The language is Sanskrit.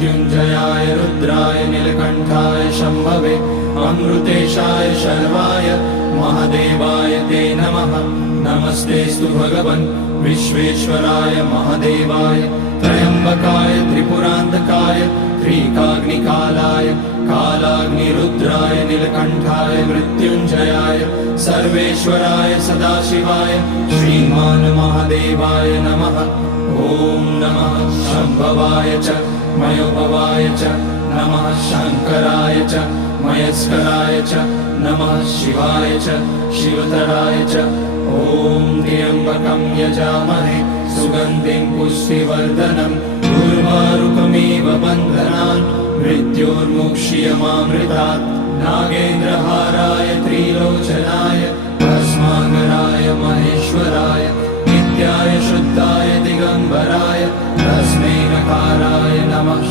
मृत्युञ्जयाय रुद्राय नीलकण्ठाय शम्भवे अमृतेशाय शर्वाय महादेवाय ते नमः। नमस्तेऽस्तु भगवन् विश्वेश्वराय महादेवाय त्र्यम्बकाय त्रिपुरान्तकाय त्रिकाग्निकालाय कालाग्निरुद्राय नीलकण्ठाय मृत्युञ्जयाय सर्वेश्वराय सदाशिवाय श्रीमान् महादेवाय नमः। ॐ नमः शम्भवाय च मयोभवाय च नमः शङ्कराय च मयस्कराय च नमः शिवाय च शिवतराय च। ॐ त्र्यम्बकं यजामहे सुगन्धिं पुष्टिवर्धनम् उर्वारुकमिव बन्धनान् मृत्योर्मुक्ष्यमामृतात्। नागेन्द्रहाराय त्रिलोचनाय भस्माकराय महेश्वराय नित्याय शुद्धाय दिगम्बराय तस्मै नकाराय नमः।